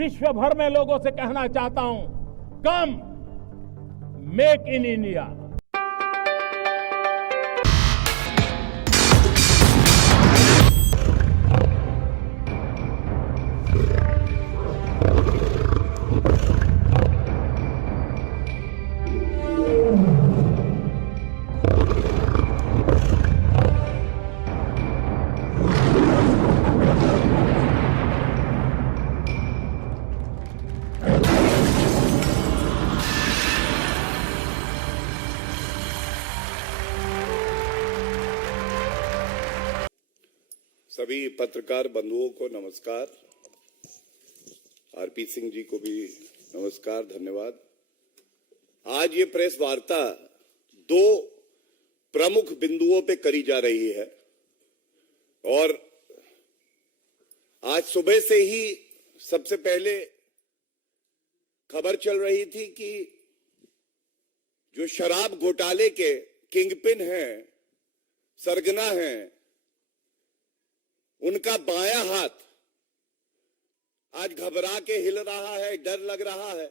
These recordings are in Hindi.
विश्व भर में लोगों से कहना चाहता हूं, कम मेक इन इंडिया। सभी पत्रकार बंधुओं को नमस्कार। आरपी सिंह जी को भी नमस्कार, धन्यवाद। आज ये प्रेस वार्ता दो प्रमुख बिंदुओं पे करी जा रही है और आज सुबह से ही सबसे पहले खबर चल रही थी कि जो शराब घोटाले के किंगपिन हैं, सरगना हैं, उनका बायां हाथ आज घबरा के हिल रहा है, डर लग रहा है।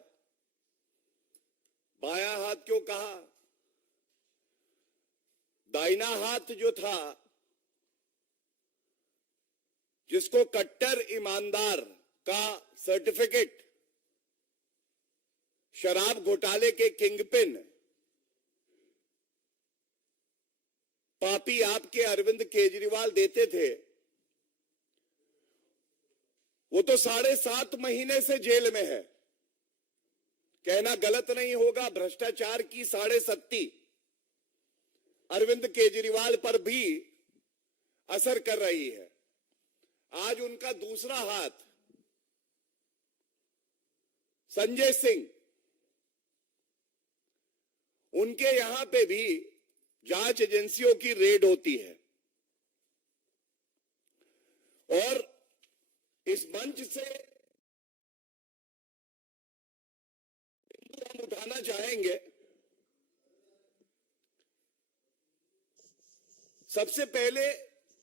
बायां हाथ क्यों कहा? दाहिना हाथ जो था, जिसको कट्टर ईमानदार का सर्टिफिकेट शराब घोटाले के किंगपिन पापी आपके अरविंद केजरीवाल देते थे, वो तो 7.5 महीने से जेल में है। कहना गलत नहीं होगा, भ्रष्टाचार की 7.5 अरविंद केजरीवाल पर भी असर कर रही है। आज उनका दूसरा हाथ संजय सिंह, उनके यहां पे भी जांच एजेंसियों की रेड होती है और इस मंच से हम उठाना चाहेंगे। सबसे पहले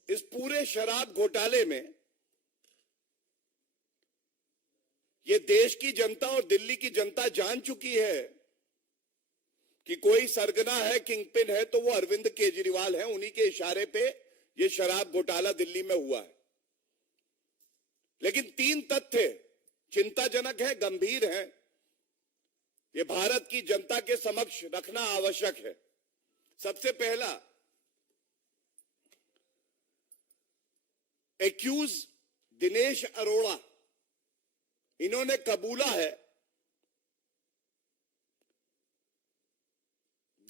इस पूरे शराब घोटाले में ये देश की जनता और दिल्ली की जनता जान चुकी है कि कोई सरगना है, किंगपिन है तो वो अरविंद केजरीवाल है। उन्हीं के इशारे पे ये शराब घोटाला दिल्ली में हुआ है। लेकिन 3 तथ्य चिंताजनक है, गंभीर है, ये भारत की जनता के समक्ष रखना आवश्यक है। सबसे पहला, एक्यूज दिनेश अरोड़ा, इन्होंने कबूला है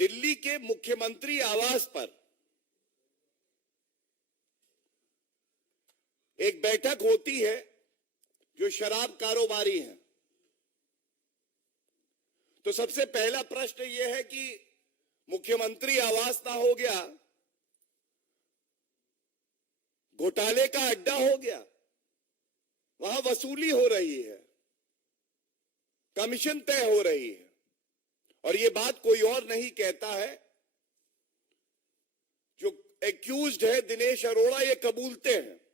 दिल्ली के मुख्यमंत्री आवास पर एक बैठक होती है जो शराब कारोबारी हैं। तो सबसे पहला प्रश्न यह है कि मुख्यमंत्री आवास ना हो गया, घोटाले का अड्डा हो गया, वहां वसूली हो रही है, कमीशन तय हो रही है। और यह बात कोई और नहीं कहता है, जो एक्यूज्ड है दिनेश अरोड़ा, ये कबूलते हैं।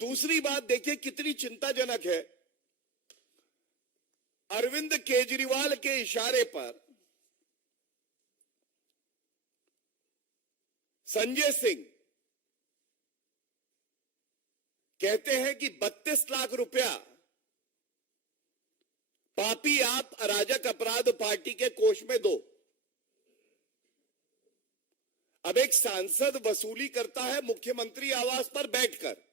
दूसरी बात देखिए कितनी चिंताजनक है। अरविंद केजरीवाल के इशारे पर संजय सिंह कहते हैं कि 32 लाख रुपया पापी आप अराजक अपराध पार्टी के कोष में दो। अब एक सांसद वसूली करता है मुख्यमंत्री आवास पर बैठकर।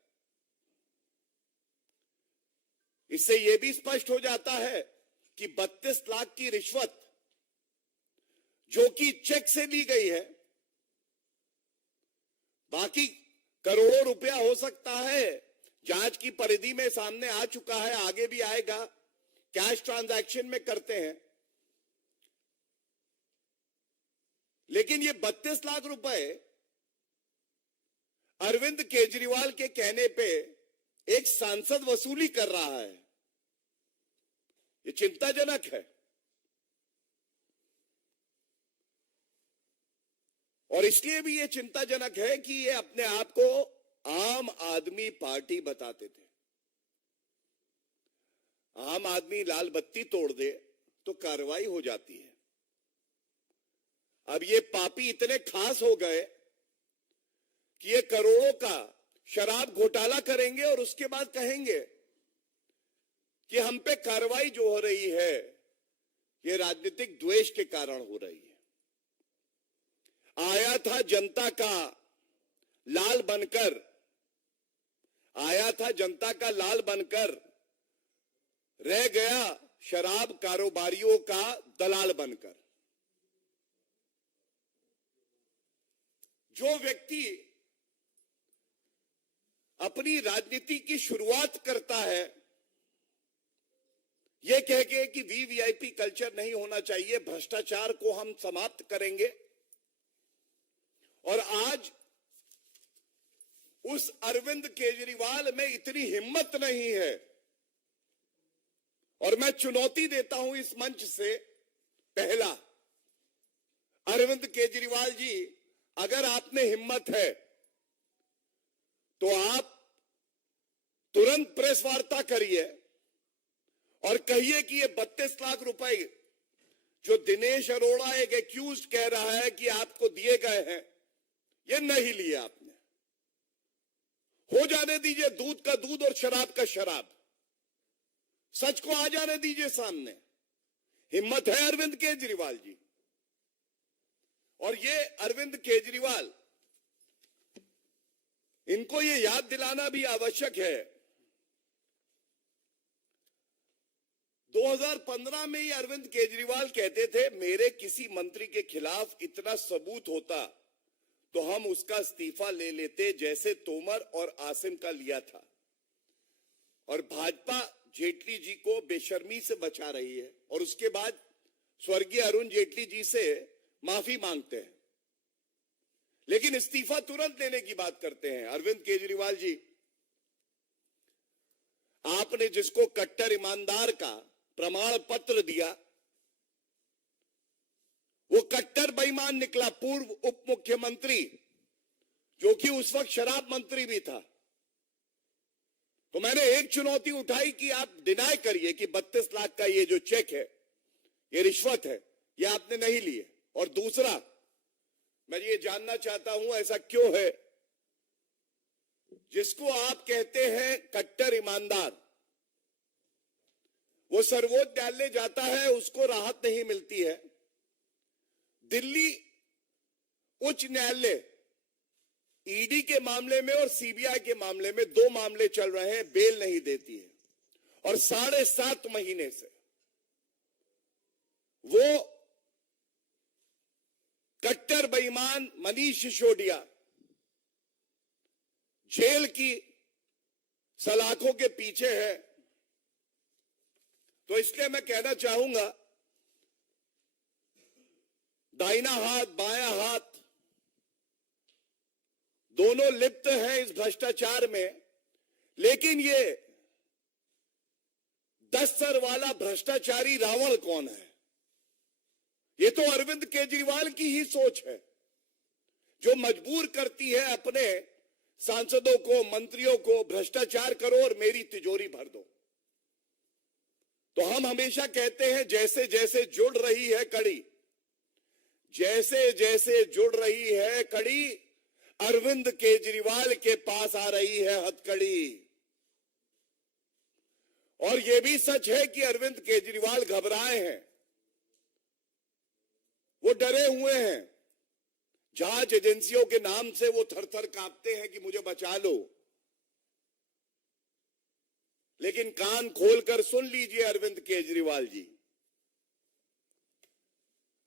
इससे यह भी स्पष्ट हो जाता है कि 32 लाख की रिश्वत जो कि चेक से ली गई है, बाकी करोड़ों रुपया हो सकता है, जांच की परिधि में सामने आ चुका है, आगे भी आएगा, कैश ट्रांजैक्शन में करते हैं। लेकिन ये 32 लाख रुपए अरविंद केजरीवाल के कहने पे एक सांसद वसूली कर रहा है, ये चिंताजनक है। और इसलिए भी ये चिंताजनक है कि ये अपने आप को आम आदमी पार्टी बताते थे। आम आदमी लाल बत्ती तोड़ दे तो कार्रवाई हो जाती है। अब ये पापी इतने खास हो गए कि ये करोड़ों का शराब घोटाला करेंगे और उसके बाद कहेंगे कि हम पे कार्रवाई जो हो रही है ये राजनीतिक द्वेष के कारण हो रही है। आया था जनता का लाल बनकर, आया था जनता का लाल बनकर, रह गया शराब कारोबारियों का दलाल बनकर। जो व्यक्ति अपनी राजनीति की शुरुआत करता है यह कह के कि वीवीआईपी कल्चर नहीं होना चाहिए, भ्रष्टाचार को हम समाप्त करेंगे, और आज उस अरविंद केजरीवाल में इतनी हिम्मत नहीं है, और मैं चुनौती देता हूं इस मंच से, पहला, अरविंद केजरीवाल जी, अगर आपने हिम्मत है तो आप तुरंत प्रेस वार्ता करिए और कहिए कि ये 32 लाख रुपए जो दिनेश अरोड़ा एक एक्यूज कह रहा है कि आपको दिए गए हैं, ये नहीं लिए आपने। हो जाने दीजिए दूध का दूध और शराब का शराब, सच को आ जाने दीजिए सामने। हिम्मत है अरविंद केजरीवाल जी। और ये अरविंद केजरीवाल, इनको ये याद दिलाना भी आवश्यक है, 2015 में ही अरविंद केजरीवाल कहते थे मेरे किसी मंत्री के खिलाफ इतना सबूत होता तो हम उसका इस्तीफा ले लेते, जैसे तोमर और आसिम का लिया था। और भाजपा जेटली जी को बेशर्मी से बचा रही है और उसके बाद स्वर्गीय अरुण जेटली जी से माफी मांगते हैं, लेकिन इस्तीफा तुरंत लेने की बात करते हैं। अरविंद केजरीवाल जी, आपने जिसको कट्टर ईमानदार का प्रमाण पत्र दिया वो कट्टर बेईमान निकला, पूर्व उप मुख्यमंत्री जो कि उस वक्त शराब मंत्री भी था। तो मैंने एक चुनौती उठाई कि आप डिनाई करिए कि 32 लाख का ये जो चेक है ये रिश्वत है, ये आपने नहीं लिए। और दूसरा, मैं ये जानना चाहता हूं ऐसा क्यों है जिसको आप कहते हैं कट्टर ईमानदार, वो सर्वोच्च न्यायालय जाता है उसको राहत नहीं मिलती है, दिल्ली उच्च न्यायालय ईडी के मामले में और सीबीआई के मामले में 2 मामले चल रहे हैं, बेल नहीं देती है, और 7.5 महीने से वो कट्टर बेईमान मनीष सिसोदिया जेल की सलाखों के पीछे है। तो इसलिए मैं कहना चाहूंगा, दाहिना हाथ बायां हाथ दोनों लिप्त हैं इस भ्रष्टाचार में, लेकिन ये 10 सर वाला भ्रष्टाचारी रावण कौन है? ये तो अरविंद केजरीवाल की ही सोच है जो मजबूर करती है अपने सांसदों को, मंत्रियों को, भ्रष्टाचार करो और मेरी तिजोरी भर दो। तो हम हमेशा कहते हैं जैसे जैसे जुड़ रही है कड़ी, जैसे जैसे जुड़ रही है कड़ी, अरविंद केजरीवाल के पास आ रही है हथकड़ी। और यह भी सच है कि अरविंद केजरीवाल घबराए हैं, वो डरे हुए हैं, जांच एजेंसियों के नाम से वो थर-थर कांपते हैं कि मुझे बचा लो। लेकिन कान खोलकर सुन लीजिए अरविंद केजरीवाल जी,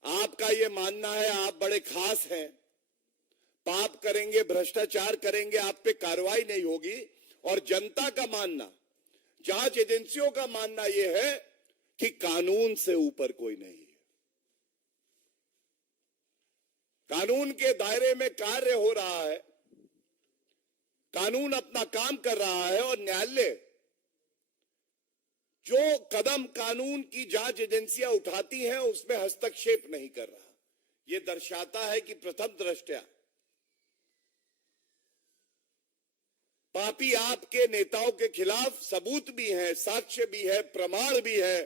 आपका ये मानना है आप बड़े खास हैं, पाप करेंगे, भ्रष्टाचार करेंगे, आप पे कार्रवाई नहीं होगी, और जनता का मानना, जांच एजेंसियों का मानना यह है कि कानून से ऊपर कोई नहीं है, कानून के दायरे में कार्य हो रहा है, कानून अपना काम कर रहा है, और न्यायालय जो कदम कानून की जांच एजेंसियां उठाती हैं उसमें हस्तक्षेप नहीं कर रहा। यह दर्शाता है कि प्रथम दृष्टया पापी आपके नेताओं के खिलाफ सबूत भी है, साक्ष्य भी है, प्रमाण भी है।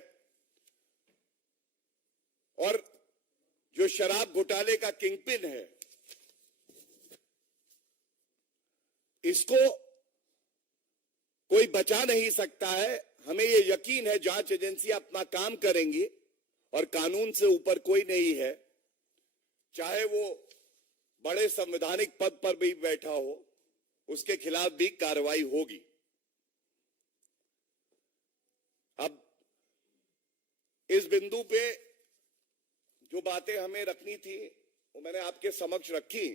और जो शराब घोटाले का किंगपिन है, इसको कोई बचा नहीं सकता है। हमें ये यकीन है जांच एजेंसियां अपना काम करेंगी और कानून से ऊपर कोई नहीं है, चाहे वो बड़े संवैधानिक पद पर भी बैठा हो, उसके खिलाफ भी कार्रवाई होगी। अब इस बिंदु पे जो बातें हमें रखनी थी वो मैंने आपके समक्ष रखी।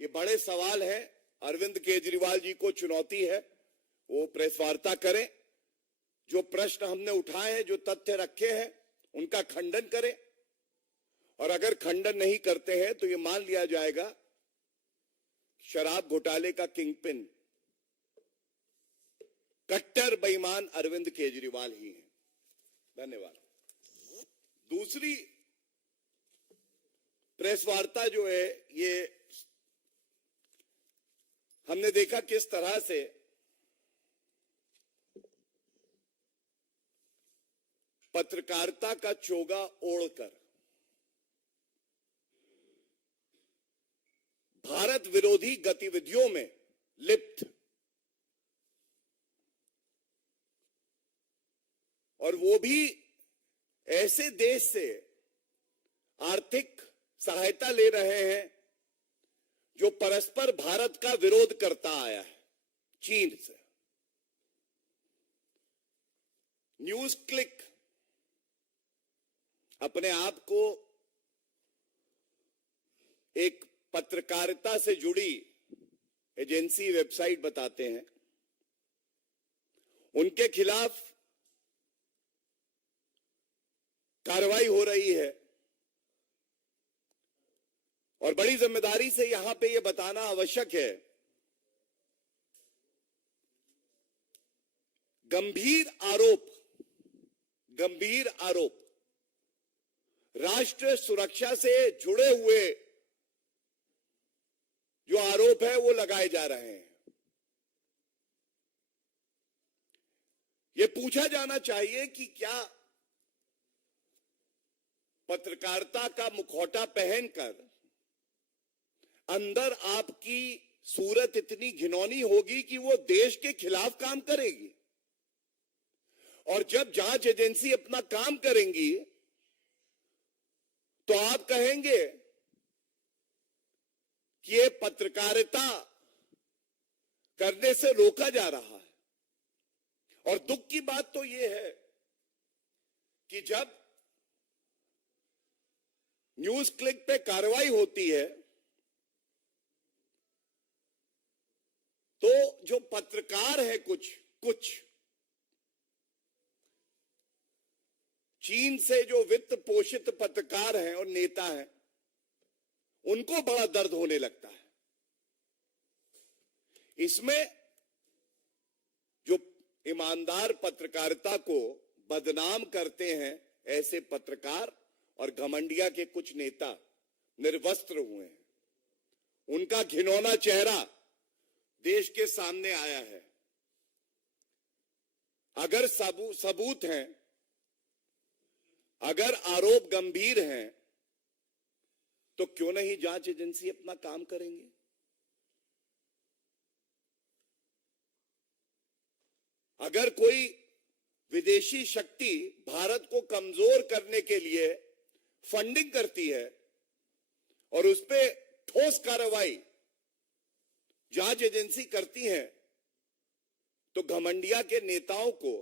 ये बड़े सवाल हैं, अरविंद केजरीवाल जी को चुनौती है, वो प्रेस वार्ता करें, जो प्रश्न हमने उठाए हैं, जो तथ्य रखे हैं, उनका खंडन करें। और अगर खंडन नहीं करते हैं तो ये मान लिया जाएगा शराब घोटाले का किंगपिन कट्टर बेईमान अरविंद केजरीवाल ही है। धन्यवाद। दूसरी प्रेस वार्ता जो है, ये हमने देखा किस तरह से पत्रकारिता का चोगा ओढ़कर भारत विरोधी गतिविधियों में लिप्त, और वो भी ऐसे देश से आर्थिक सहायता ले रहे हैं जो परस्पर भारत का विरोध करता आया है, चीन से। न्यूज क्लिक अपने आप को एक पत्रकारिता से जुड़ी एजेंसी, वेबसाइट बताते हैं। उनके खिलाफ कार्रवाई हो रही है और बड़ी जिम्मेदारी से यहां पे यह बताना आवश्यक है, गंभीर आरोप राष्ट्र सुरक्षा से जुड़े हुए जो आरोप है वो लगाए जा रहे हैं। ये पूछा जाना चाहिए कि क्या पत्रकारिता का मुखौटा पहनकर अंदर आपकी सूरत इतनी घिनौनी होगी कि वो देश के खिलाफ काम करेगी? और जब जांच एजेंसी अपना काम करेंगी तो आप कहेंगे कि ये पत्रकारिता करने से रोका जा रहा है। और दुख की बात तो ये है कि जब न्यूज क्लिक पे कार्रवाई होती है तो जो पत्रकार है, कुछ चीन से जो वित्त पोषित पत्रकार हैं और नेता हैं, उनको बड़ा दर्द होने लगता है। इसमें जो ईमानदार पत्रकारिता को बदनाम करते हैं ऐसे पत्रकार और घमंडिया के कुछ नेता निर्वस्त्र हुए हैं, उनका घिनौना चेहरा देश के सामने आया है। अगर सबूत हैं, अगर आरोप गंभीर हैं, तो क्यों नहीं जांच एजेंसी अपना काम करेंगे? अगर कोई विदेशी शक्ति भारत को कमजोर करने के लिए फंडिंग करती है और उस पर ठोस कार्रवाई जांच एजेंसी करती है, तो घमंडिया के नेताओं को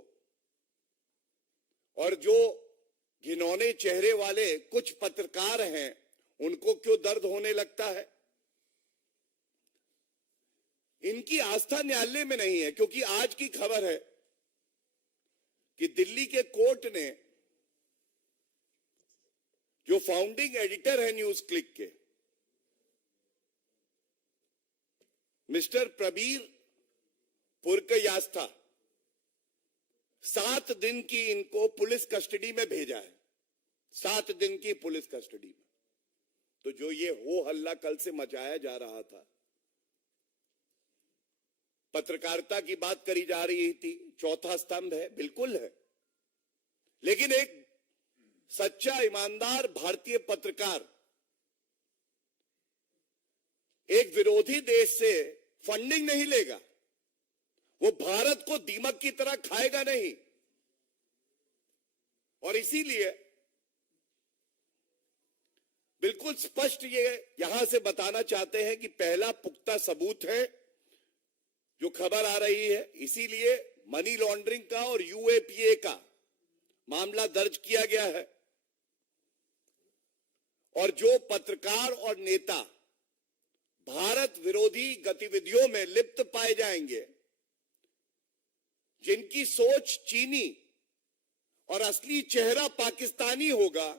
और जो घिनौने चेहरे वाले कुछ पत्रकार हैं उनको क्यों दर्द होने लगता है? इनकी आस्था न्यायालय में नहीं है, क्योंकि आज की खबर है कि दिल्ली के कोर्ट ने जो फाउंडिंग एडिटर है न्यूज क्लिक के, मिस्टर प्रबीर पुरकयास्था, 7 दिन की इनको पुलिस कस्टडी में भेजा है। 7 दिन की पुलिस कस्टडी में। तो जो ये हो हल्ला कल से मचाया जा रहा था, पत्रकारिता की बात करी जा रही थी, चौथा स्तंभ है, बिल्कुल है। लेकिन एक सच्चा ईमानदार भारतीय पत्रकार एक विरोधी देश से फंडिंग नहीं लेगा, वो भारत को दीमक की तरह खाएगा नहीं। और इसीलिए बिल्कुल स्पष्ट ये यहां से बताना चाहते हैं कि पहला पुख्ता सबूत है जो खबर आ रही है, इसीलिए मनी लॉन्ड्रिंग का और यूएपीए का मामला दर्ज किया गया है। और जो पत्रकार और नेता भारत विरोधी गतिविधियों में लिप्त पाए जाएंगे, जिनकी सोच चीनी और असली चेहरा पाकिस्तानी होगा,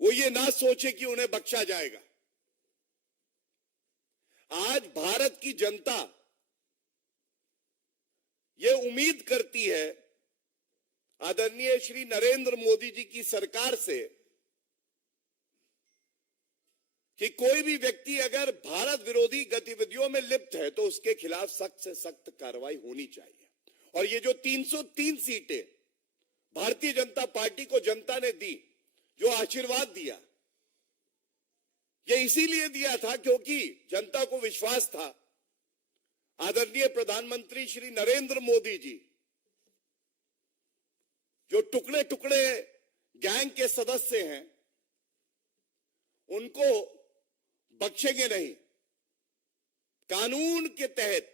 वो ये ना सोचे कि उन्हें बख्शा जाएगा। आज भारत की जनता ये उम्मीद करती है आदरणीय श्री नरेंद्र मोदी जी की सरकार से कि कोई भी व्यक्ति अगर भारत विरोधी गतिविधियों में लिप्त है तो उसके खिलाफ सख्त से सख्त कार्रवाई होनी चाहिए। और ये जो 303 सीटें भारतीय जनता पार्टी को जनता ने दी, जो आशीर्वाद दिया, ये इसीलिए दिया था क्योंकि जनता को विश्वास था आदरणीय प्रधानमंत्री श्री नरेंद्र मोदी जी, जो टुकड़े टुकड़े गैंग के सदस्य हैं, उनको बख्शेंगे नहीं। कानून के तहत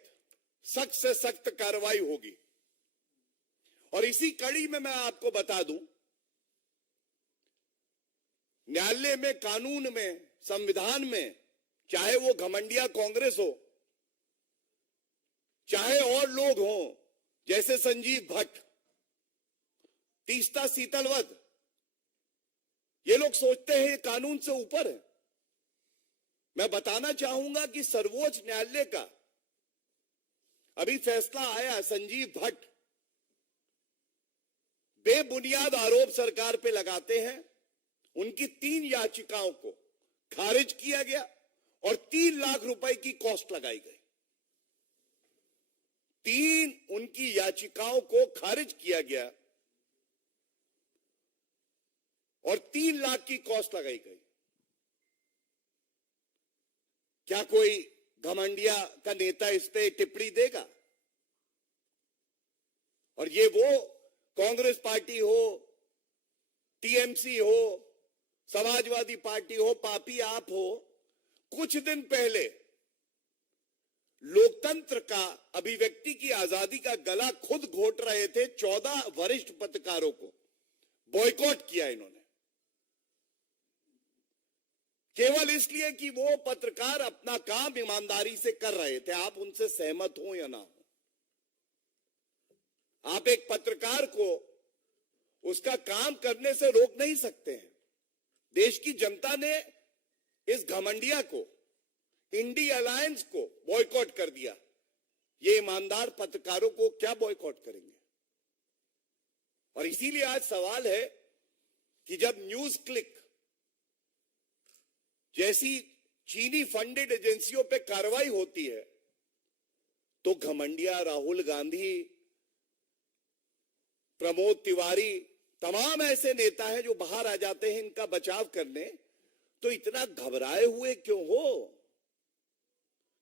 सख्त से सख्त कार्रवाई होगी। और इसी कड़ी में मैं आपको बता दूं, न्यायालय में, कानून में, संविधान में, चाहे वो घमंडिया कांग्रेस हो, चाहे और लोग हों जैसे संजीव भट्ट, तीस्ता सीतलवत, ये लोग सोचते हैं ये कानून से ऊपर है। मैं बताना चाहूंगा कि सर्वोच्च न्यायालय का अभी फैसला आया, संजीव भट्ट बेबुनियाद आरोप सरकार पे लगाते हैं, उनकी 3 याचिकाओं को खारिज किया गया और 3 लाख रुपए की कॉस्ट लगाई गई। 3 उनकी याचिकाओं को खारिज किया गया और 3 लाख की कॉस्ट लगाई गई। क्या कोई घमंडिया का नेता इस पे टिप्पणी देगा? और ये वो कांग्रेस पार्टी हो, टीएमसी हो, समाजवादी पार्टी हो, पापी आप हो, कुछ दिन पहले लोकतंत्र का, अभिव्यक्ति की आजादी का गला खुद घोट रहे थे 14 वरिष्ठ पत्रकारों को बॉयकॉट किया इन्होंने, केवल इसलिए कि वो पत्रकार अपना काम ईमानदारी से कर रहे थे। आप उनसे सहमत हो या ना हो, आप एक पत्रकार को उसका काम करने से रोक नहीं सकते हैं। देश की जनता ने इस घमंडिया को, इंडी अलायंस को बॉयकॉट कर दिया। ये ईमानदार पत्रकारों को क्या बॉयकॉट करेंगे? और इसीलिए आज सवाल है कि जब न्यूज क्लिक जैसी चीनी फंडेड एजेंसियों पे कार्रवाई होती है तो घमंडिया, राहुल गांधी, प्रमोद तिवारी, तमाम ऐसे नेता हैं जो बाहर आ जाते हैं इनका बचाव करने, तो इतना घबराए हुए क्यों हो?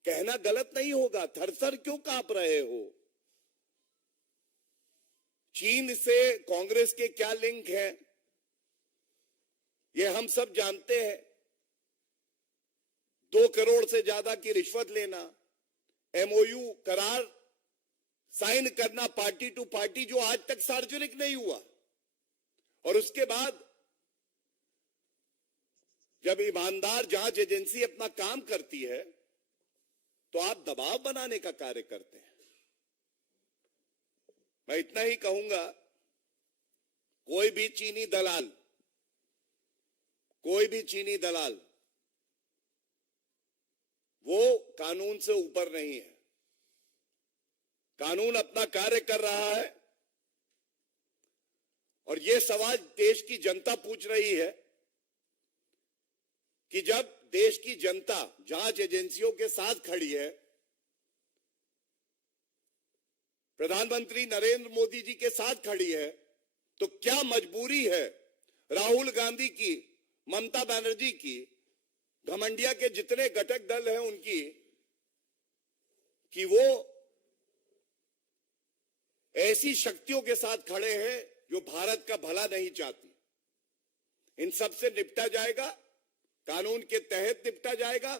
कहना गलत नहीं होगा, थरथर क्यों कांप रहे हो? चीन से कांग्रेस के क्या लिंक है ये हम सब जानते हैं। 2 करोड़ से ज्यादा की रिश्वत लेना, एमओयू करार साइन करना पार्टी टू पार्टी, जो आज तक सार्वजनिक नहीं हुआ। और उसके बाद जब ईमानदार जांच एजेंसी अपना काम करती है तो आप दबाव बनाने का कार्य करते हैं। मैं इतना ही कहूंगा, कोई भी चीनी दलाल वो कानून से ऊपर नहीं है। कानून अपना कार्य कर रहा है। और यह सवाल देश की जनता पूछ रही है कि जब देश की जनता जांच एजेंसियों के साथ खड़ी है प्रधानमंत्री नरेंद्र मोदी जी के साथ खड़ी है, तो क्या मजबूरी है राहुल गांधी की, ममता बनर्जी की, घमंडिया के जितने घटक दल हैं उनकी, कि वो ऐसी शक्तियों के साथ खड़े हैं जो भारत का भला नहीं चाहती। इन सब से निपटा जाएगा, कानून के तहत निपटा जाएगा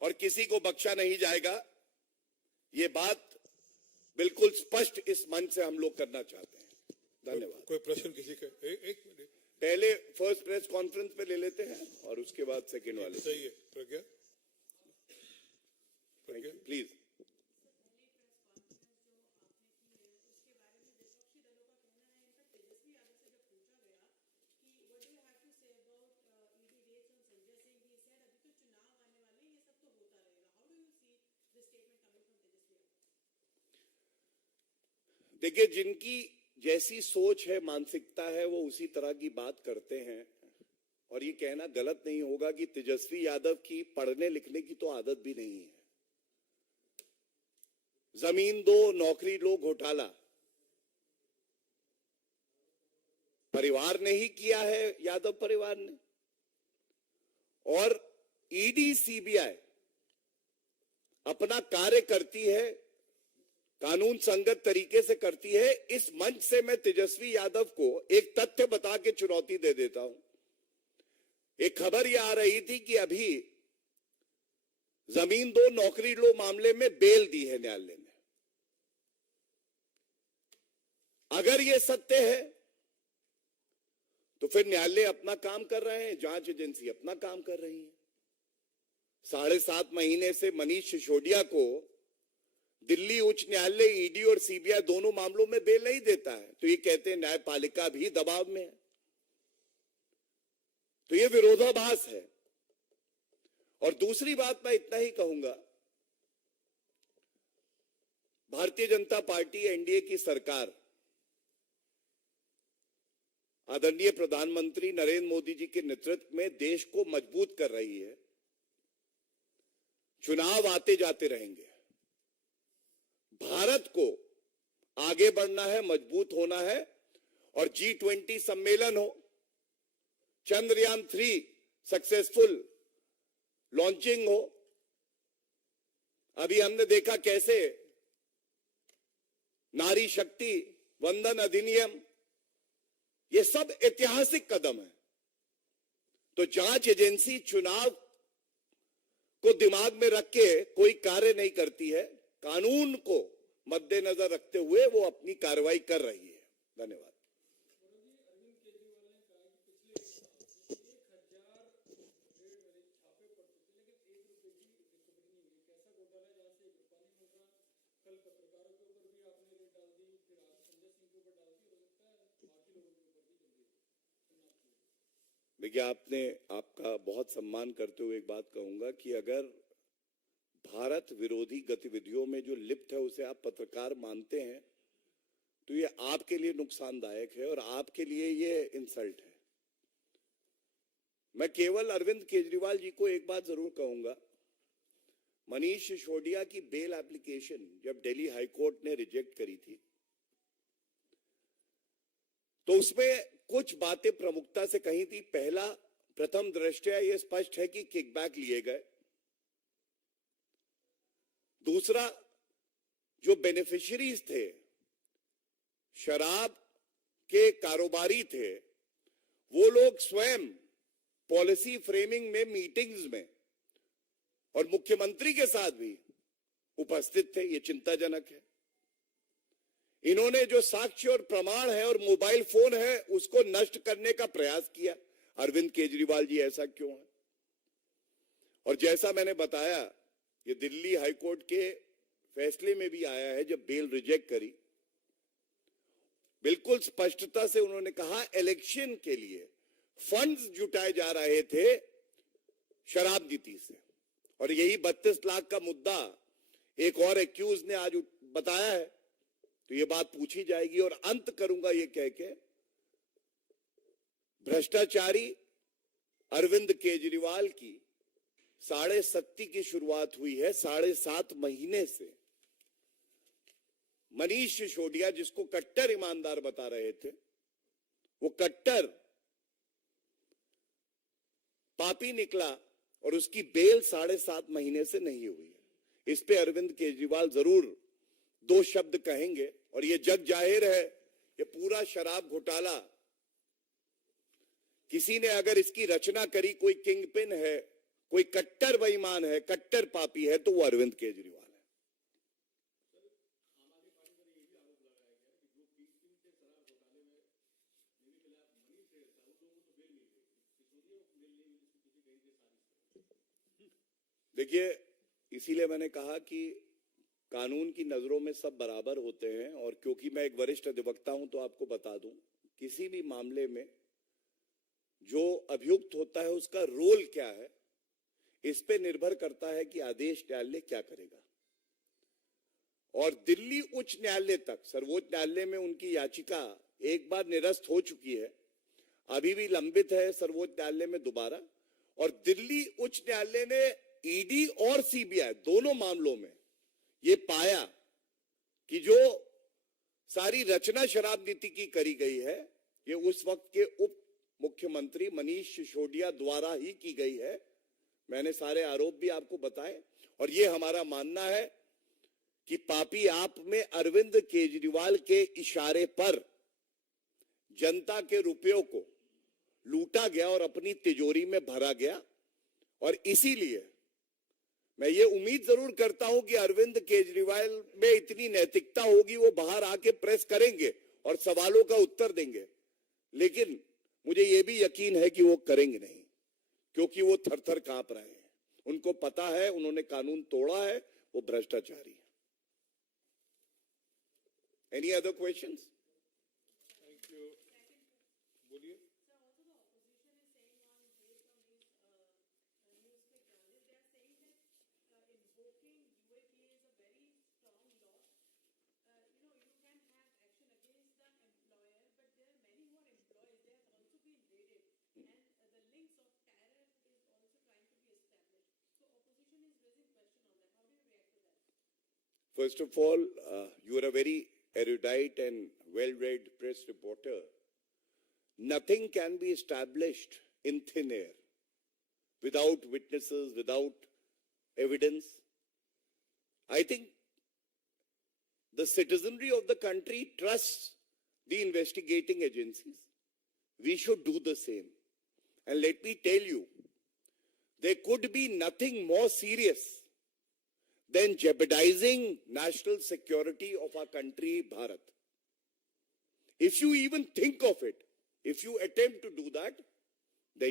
और किसी को बख्शा नहीं जाएगा। ये बात बिल्कुल स्पष्ट इस मंच से हम लोग करना चाहते हैं। धन्यवाद। कोई प्रश्न किसी का? एक मिनट, पहले फर्स्ट प्रेस कॉन्फ्रेंस पे ले लेते हैं और उसके बाद सेकंड वाले। सही है। प्रज्ञा, प्लीज। देखिए, जिनकी जैसी सोच है, मानसिकता है, वो उसी तरह की बात करते हैं। और ये कहना गलत नहीं होगा कि तेजस्वी यादव की पढ़ने लिखने की तो आदत भी नहीं है। जमीन दो नौकरी लो घोटाला परिवार ने ही किया है, यादव परिवार ने। और ईडी सीबीआई अपना कार्य करती है, कानून संगत तरीके से करती है। इस मंच से मैं तेजस्वी यादव को एक तथ्य बता के चुनौती दे देता हूं। एक खबर यह आ रही थी कि अभी जमीन दो नौकरी लो मामले में बेल दी है न्यायालय ने। अगर यह सत्य है तो फिर न्यायालय अपना काम कर रहे हैं, जांच एजेंसी अपना काम कर रही है। 7.5 महीने से मनीष सिसोदिया को दिल्ली उच्च न्यायालय ईडी और सीबीआई दोनों मामलों में बेल नहीं देता है, तो ये कहते हैं न्यायपालिका भी दबाव में है। तो ये विरोधाभास है। और दूसरी बात मैं इतना ही कहूंगा, भारतीय जनता पार्टी एनडीए की सरकार आदरणीय प्रधानमंत्री नरेंद्र मोदी जी के नेतृत्व में देश को मजबूत कर रही है। चुनाव आते जाते रहेंगे। भारत को आगे बढ़ना है, मजबूत होना है और G20 सम्मेलन हो, चंद्रयान 3 सक्सेसफुल लॉन्चिंग हो। अभी हमने देखा कैसे नारी शक्ति वंदन अधिनियम, ये सब ऐतिहासिक कदम है। तो जांच एजेंसी चुनाव को दिमाग में रख के कोई कार्य नहीं करती है, कानून को मद्देनजर रखते हुए वो अपनी कार्रवाई कर रही है। धन्यवाद। देखिए, आपका बहुत सम्मान करते हुए एक बात कहूंगा कि अगर भारत विरोधी गतिविधियों में जो लिप्त है उसे आप पत्रकार मानते हैं तो ये आपके लिए नुकसानदायक है और आपके लिए ये इंसल्ट है। मैं केवल अरविंद केजरीवाल जी को एक बात जरूर कहूंगा, मनीष सिसोदिया की बेल एप्लीकेशन जब दिल्ली हाईकोर्ट ने रिजेक्ट करी थी तो उसमें कुछ बातें प्रमुखता से कही थी। पहला, प्रथम दृष्टया यह स्पष्ट है कि किकबैक लिए गए। दूसरा, जो बेनिफिशियरीज थे, शराब के कारोबारी थे, वो लोग स्वयं पॉलिसी फ्रेमिंग में, मीटिंग्स में और मुख्यमंत्री के साथ भी उपस्थित थे। ये चिंताजनक है। इन्होंने जो साक्ष्य और प्रमाण है और मोबाइल फोन है उसको नष्ट करने का प्रयास किया। अरविंद केजरीवाल जी, ऐसा क्यों है? और जैसा मैंने बताया, ये दिल्ली हाईकोर्ट के फैसले में भी आया है। जब बेल रिजेक्ट करी, बिल्कुल स्पष्टता से उन्होंने कहा इलेक्शन के लिए फंड्स जुटाए जा रहे थे शराब नीति से, और यही 32 लाख का मुद्दा एक और एक्यूज ने आज बताया है। तो ये बात पूछी जाएगी। और अंत करूंगा ये कह के, भ्रष्टाचारी अरविंद केजरीवाल की 7.5 की शुरुआत हुई है। 7.5 महीने से मनीष सिसोदिया, जिसको कट्टर ईमानदार बता रहे थे, वो कट्टर पापी निकला और उसकी बेल 7.5 महीने से नहीं हुई है। इस पे अरविंद केजरीवाल जरूर 2 शब्द कहेंगे और ये जग जाहिर है, ये पूरा शराब घोटाला किसी ने अगर इसकी रचना करी, कोई किंग पिन है, कोई कट्टर बेईमान है, कट्टर पापी है, तो वो अरविंद केजरीवाल है। देखिए, इसीलिए मैंने कहा कि कानून की नजरों में सब बराबर होते हैं, और क्योंकि मैं एक वरिष्ठ अधिवक्ता हूं तो आपको बता दूं, किसी भी मामले में जो अभियुक्त होता है उसका रोल क्या है, इस पे निर्भर करता है कि आदेश न्यायालय क्या करेगा। और दिल्ली उच्च न्यायालय तक, सर्वोच्च न्यायालय में उनकी याचिका एक बार निरस्त हो चुकी है, अभी भी लंबित है सर्वोच्च न्यायालय में दोबारा। और दिल्ली उच्च न्यायालय ने ईडी और सीबीआई दोनों मामलों में ये पाया कि जो सारी रचना शराब नीति की करी गई है, ये उस वक्त के उप मुख्यमंत्री मनीष सिसोदिया द्वारा ही की गई है। मैंने सारे आरोप भी आपको बताए, और ये हमारा मानना है कि पापी आप में अरविंद केजरीवाल के इशारे पर जनता के रुपयों को लूटा गया और अपनी तिजोरी में भरा गया। और इसीलिए मैं ये उम्मीद जरूर करता हूं कि अरविंद केजरीवाल में इतनी नैतिकता होगी, वो बाहर आके प्रेस करेंगे और सवालों का उत्तर देंगे, लेकिन मुझे ये भी यकीन है कि वो करेंगे नहीं, क्योंकि वो थर-थर कांप रहे हैं। उनको पता है उन्होंने कानून तोड़ा है, वो भ्रष्टाचारी है। Any other questions? Thank you. बोलिए। First of all, you are a very erudite and well-read press reporter. Nothing can be established in thin air without witnesses, without evidence. I think the citizenry of the country trusts the investigating agencies. We should do the same. And let me tell you, there could be nothing more serious than jeopardizing national security of our country, Bharat. If you even think of it, if you attempt to do that,